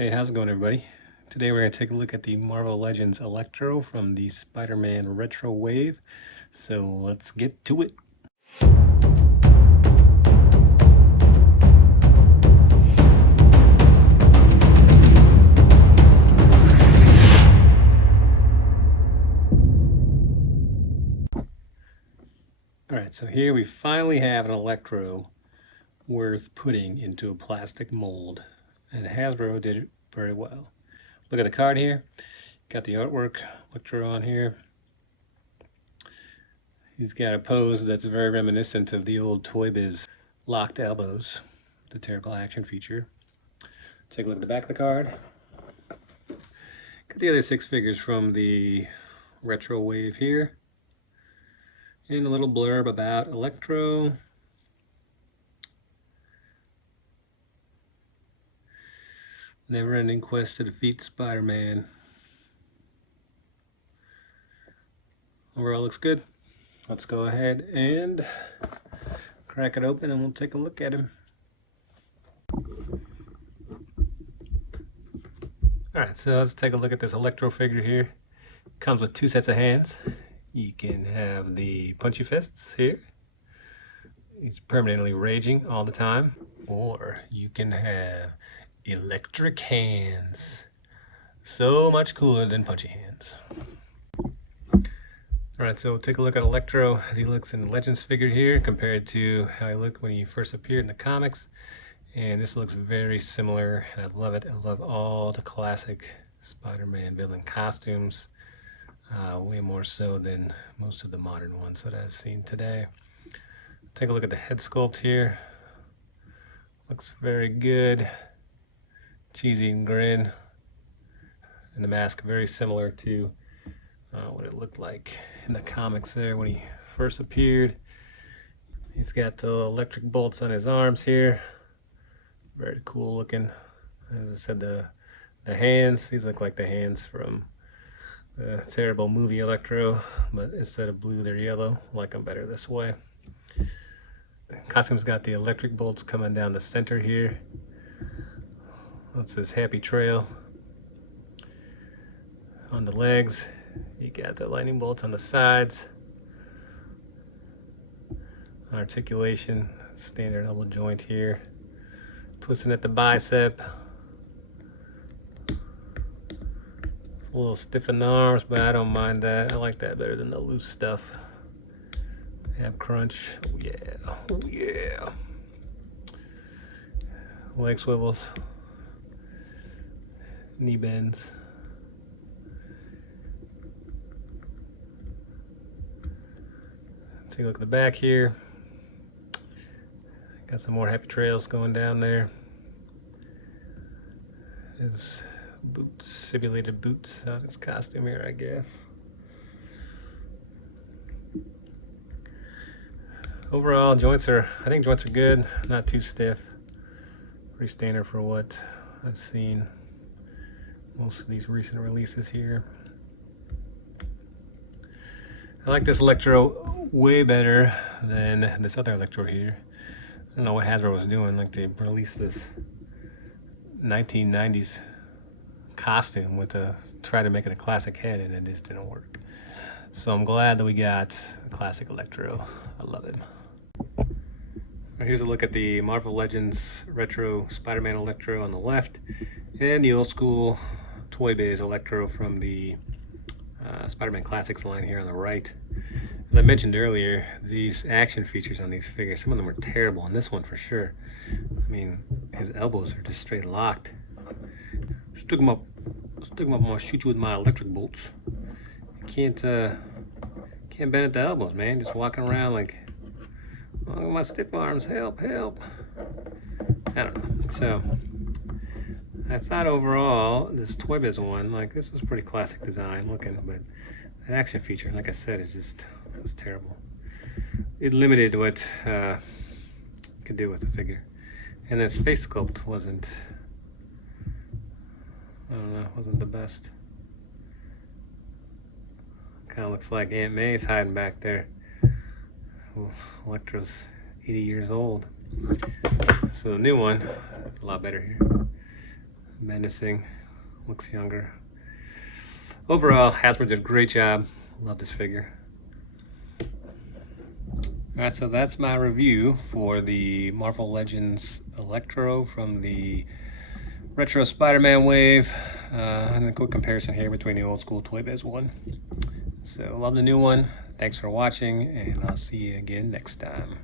Hey, how's it going, everybody? Today we're going to take a look at the Marvel Legends Electro from the Spider-Man Retro Wave. So let's get to it. Alright, so here we finally have an Electro worth putting into a plastic mold. And Hasbro did it very well. Look at the card here. Got the artwork, Electro on here. He's got a pose that's very reminiscent of the old Toy Biz locked elbows, the terrible action feature. Take a look at the back of the card. Got the other 6 figures from the Retro Wave here. And a little blurb about Electro. Never-ending quest to defeat Spider-Man. Overall looks good. Let's go ahead and crack it open and we'll take a look at him. Alright, so let's take a look at this Electro figure here. Comes with 2 sets of hands. You can have the punchy fists here. He's permanently raging all the time. Or you can have electric hands. So much cooler than punchy hands. Alright, so we'll take a look at Electro as he looks in the Legends figure here compared to how he looked when he first appeared in the comics. And this looks very similar, and I love it. I love all the classic Spider-Man villain costumes, way more so than most of the modern ones that I've seen today. Take a look at the head sculpt here. Looks very good. Cheesy grin. And the mask very similar to what it looked like in the comics there when he first appeared. He's got the electric bolts on his arms here. Very cool looking. As I said, the hands, these look like the hands from the terrible movie Electro, but instead of blue, they're yellow. I like them better this way. The costume's got the electric bolts coming down the center here. That's his happy trail. On the legs, you got the lightning bolts on the sides. Articulation, standard elbow joint here. Twisting at the bicep. It's a little stiff in the arms, but I don't mind that. I like that better than the loose stuff. Ab crunch. Oh yeah. Oh yeah. Leg swivels. Knee bends. Take a look at the back here. Got some more happy trails going down there. His boots, simulated boots on his costume here, I guess. Overall, I think joints are good, not too stiff. Pretty standard for what I've seen most of these recent releases here. I like this Electro way better than this other Electro here. I don't know what Hasbro was doing, like they released this 1990s costume with try to make it a classic head, and it just didn't work. So I'm glad that we got a classic Electro. I love him. Here's a look at the Marvel Legends Retro Spider-Man Electro on the left, and the old school Toy Biz Electro from the Spider-Man Classics line here on the right. As I mentioned earlier, these action features on these figures, some of them are terrible, and this one for sure. I mean, his elbows are just straight locked. Stick him up, I'm gonna shoot you with my electric bolts. You can't bend at the elbows, man. Just walking around like, oh, my stiff arms, help, help. I don't know. So, I thought overall, this Toy Biz one, like, this was pretty classic design looking, but that action feature, like I said, it's terrible. It limited what you could do with the figure. And this face sculpt wasn't the best. Kind of looks like Aunt May's hiding back there. Well, Electro's 80 years old. So the new one is a lot better here. menacing, looks younger. Overall, Hasbro did a great job. Love this figure. Alright, so that's my review for the Marvel Legends Electro from the Retro Spider-Man wave, and a quick comparison here between the old school Toy Biz one. So love the new one. Thanks for watching, and I'll see you again next time.